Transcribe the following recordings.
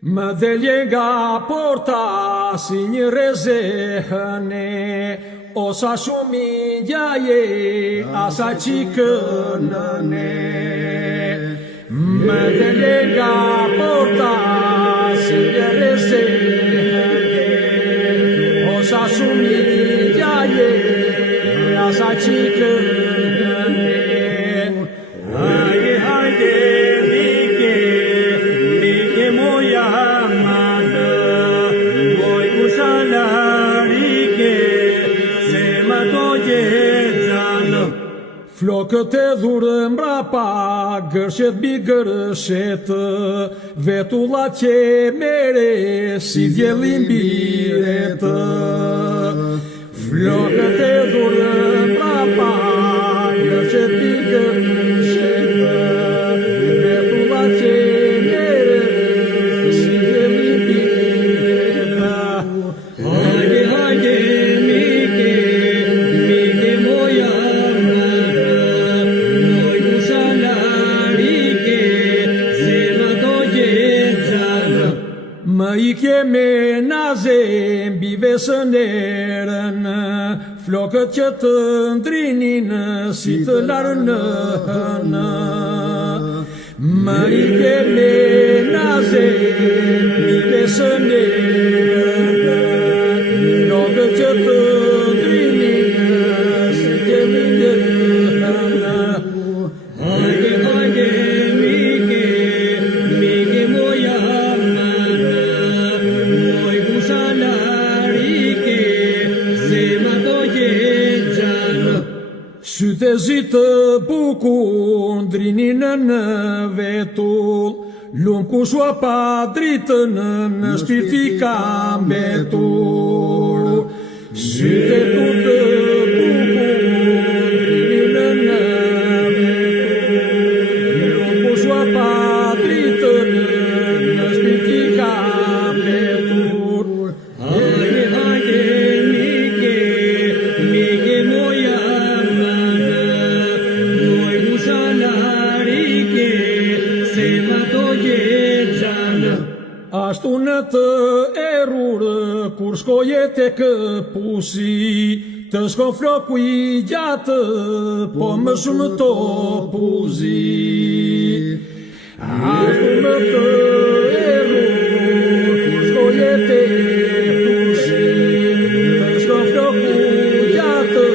Më dhelje nga porta si një rezehëne, o sa shumë i gjaje, asa qikënëne. Më dhelje nga porta si një rezehëne, o sa shumë i gjaje, asa qikënëne. Hajde, hajde, like moja madë, moj kusalarike, se ma to gjezanë. Flokët e dhurë mrapa, gërshet bi gërshet, vetulla që mere si djelin biret. Flokët e dhurë mrapa, gërshet bi gërshet, vetulla që mere si djelin biret. Hajde, hajde, like moja madë, moj kusalarike, se ma to gjezanë. Më i keme naze mbi vesën erën, flokët që të ndrinin si të larënën. Më i keme naze mbi vesën erën, flokët që të ndrinin si të larënën. Hajde, hajde, like moja madë, moj kusalarike, se ma to gjezanë. Sytë e zitë bukur ndrinin në vetull, lumë ku shua pa dritën në shpirti ka mbetur. Sytë e tutë bukur ndrinin në vetull, lumë ku shua pa dritën në shpirti ka mbetur. Hajde, hajde, like moja madë, moj kusalarike, se ma to gjezanë. Ashtu në të errurë, kur shkoje tek pusi, të shkon floku i gjatë, po më shumë topuzi. Ashtu në të errurë, kur shkoje tek pusi, të shkon floku i gjatë,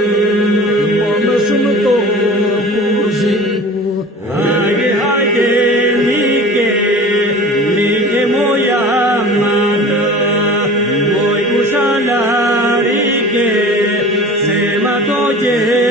po më shumë topuzi. Hajde, hajde, like moja madë, moj kusalarike, se ma to gjezanë.